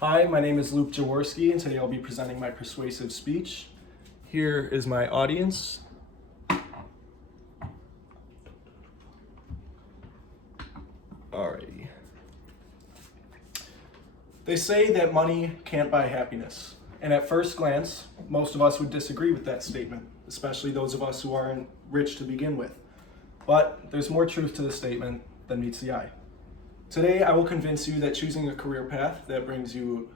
Hi, my name is Luke Jaworski, and today I'll be presenting my persuasive speech. Here is my audience. Alrighty. They say that money can't buy happiness, and at first glance, most of us would disagree with that statement, especially those of us who aren't rich to begin with. But there's more truth to the statement than meets the eye. Today, I will convince you that choosing a career path that brings you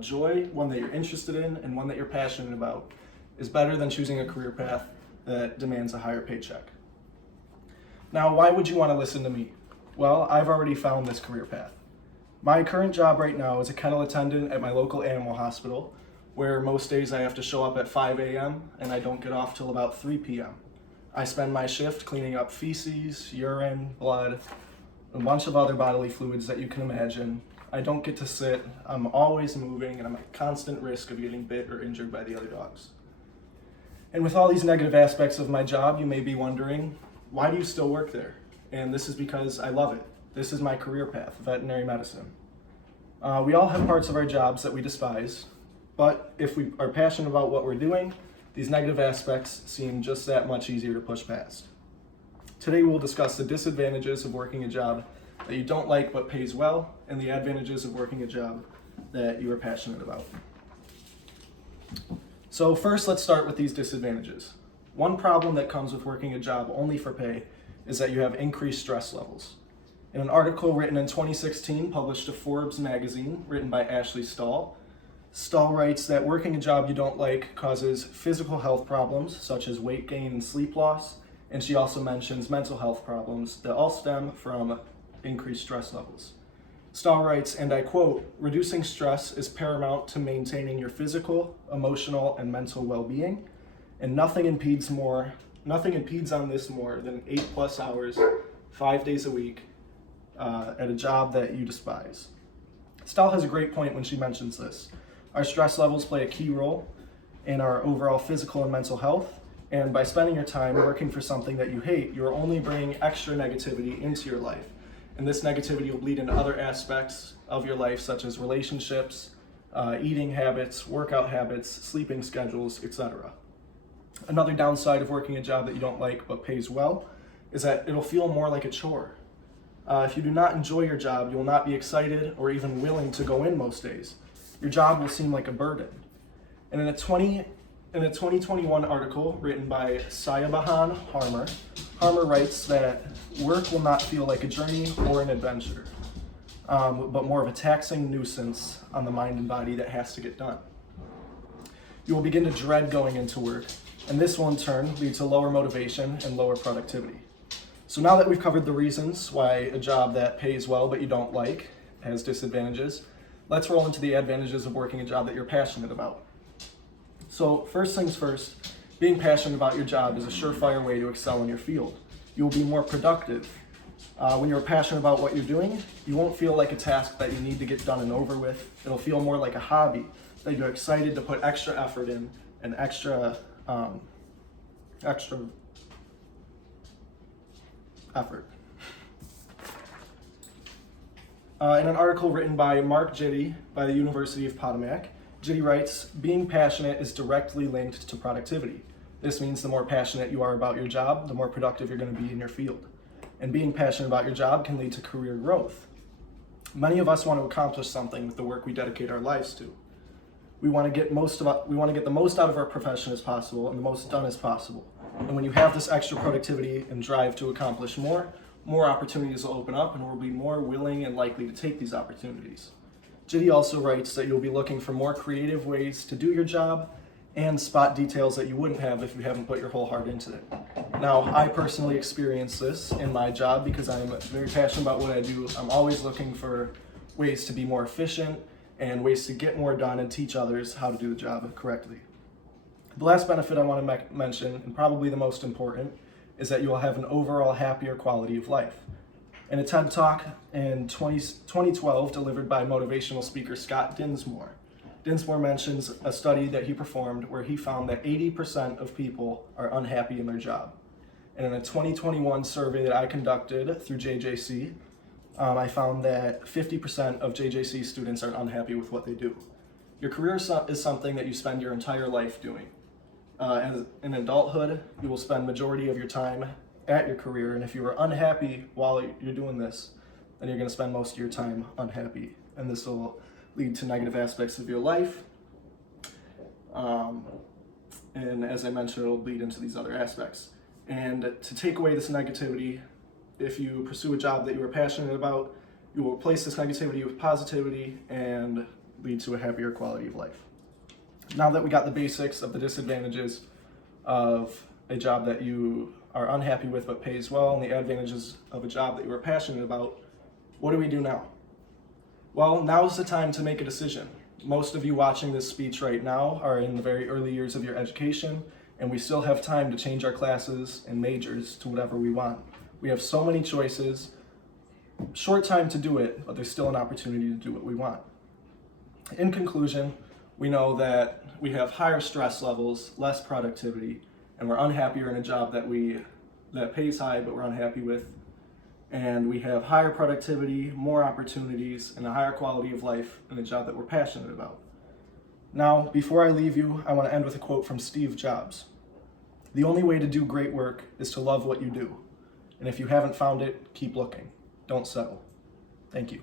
joy, one that you're interested in, and one that you're passionate about, is better than choosing a career path that demands a higher paycheck. Now, why would you want to listen to me? Well, I've already found this career path. My current job right now is a kennel attendant at my local animal hospital, where most days I have to show up at 5 a.m. and I don't get off till about 3 p.m. I spend my shift cleaning up feces, urine, blood, a bunch of other bodily fluids that you can imagine. I don't get to sit, I'm always moving, and I'm at constant risk of getting bit or injured by the other dogs. And with all these negative aspects of my job, you may be wondering, why do you still work there? And this is because I love it. This is my career path, veterinary medicine. We all have parts of our jobs that we despise, but if we are passionate about what we're doing, these negative aspects seem just that much easier to push past. Today we'll discuss the disadvantages of working a job that you don't like but pays well, and the advantages of working a job that you are passionate about. So first, let's start with these disadvantages. One problem that comes with working a job only for pay is that you have increased stress levels. In an article written in 2016, published to Forbes magazine, written by Ashley Stahl, Stahl writes that working a job you don't like causes physical health problems such as weight gain and sleep loss, and she also mentions mental health problems that all stem from increased stress levels. Stahl writes, and I quote, "Reducing stress is paramount to maintaining your physical, emotional, and mental well-being, and nothing impedes on this more than 8+ hours, 5 days a week, at a job that you despise." Stahl has a great point when she mentions this. Our stress levels play a key role in our overall physical and mental health, and by spending your time working for something that you hate, you're only bringing extra negativity into your life. And this negativity will bleed into other aspects of your life, such as relationships, eating habits, workout habits, sleeping schedules, etc. Another downside of working a job that you don't like but pays well is that it'll feel more like a chore. If you do not enjoy your job, you will not be excited or even willing to go in most days. Your job will seem like a burden. And in a 2021 article written by Sayabahan Harmer writes that work will not feel like a journey or an adventure, but more of a taxing nuisance on the mind and body that has to get done. You will begin to dread going into work, and this will in turn lead to lower motivation and lower productivity. So now that we've covered the reasons why a job that pays well but you don't like has disadvantages, let's roll into the advantages of working a job that you're passionate about. So first things first, being passionate about your job is a surefire way to excel in your field. You will be more productive. When you're passionate about what you're doing, you won't feel like a task that you need to get done and over with. It'll feel more like a hobby that you're excited to put extra effort in and extra effort. In an article written by Mark Jitty by the University of Potomac, Jitty writes, "Being passionate is directly linked to productivity. This means the more passionate you are about your job, the more productive you're going to be in your field. And being passionate about your job can lead to career growth. Many of us want to accomplish something with the work we dedicate our lives to. We want to get the most out of our profession as possible and the most done as possible. And when you have this extra productivity and drive to accomplish more opportunities will open up and we'll be more willing and likely to take these opportunities." Jitty also writes that you'll be looking for more creative ways to do your job and spot details that you wouldn't have if you haven't put your whole heart into it. Now, I personally experience this in my job because I'm very passionate about what I do. I'm always looking for ways to be more efficient and ways to get more done and teach others how to do the job correctly. The last benefit I want to mention, and probably the most important, is that you will have an overall happier quality of life. In a TED Talk in 2012 delivered by motivational speaker Scott Dinsmore mentions a study that he performed where he found that 80% of people are unhappy in their job. And in a 2021 survey that I conducted through JJC, I found that 50% of JJC students are unhappy with what they do. Your career is something that you spend your entire life doing. As in adulthood, you will spend majority of your time at your career, and if you are unhappy while you're doing this, then you're going to spend most of your time unhappy, and this will lead to negative aspects of your life. And as I mentioned, it'll lead into these other aspects. And to take away this negativity, if you pursue a job that you are passionate about, you will replace this negativity with positivity and lead to a happier quality of life. Now that we got the basics of the disadvantages of a job that you are unhappy with but pays well and the advantages of a job that you are passionate about, what do we do now? Well, now is the time to make a decision. Most of you watching this speech right now are in the very early years of your education, and we still have time to change our classes and majors to whatever we want. We have so many choices, short time to do it, but there's still an opportunity to do what we want. In conclusion, we know that we have higher stress levels, less productivity, and we're unhappier in a job that pays high but we're unhappy with. And we have higher productivity, more opportunities, and a higher quality of life in a job that we're passionate about. Now, before I leave you, I want to end with a quote from Steve Jobs. "The only way to do great work is to love what you do. And if you haven't found it, keep looking. Don't settle." Thank you.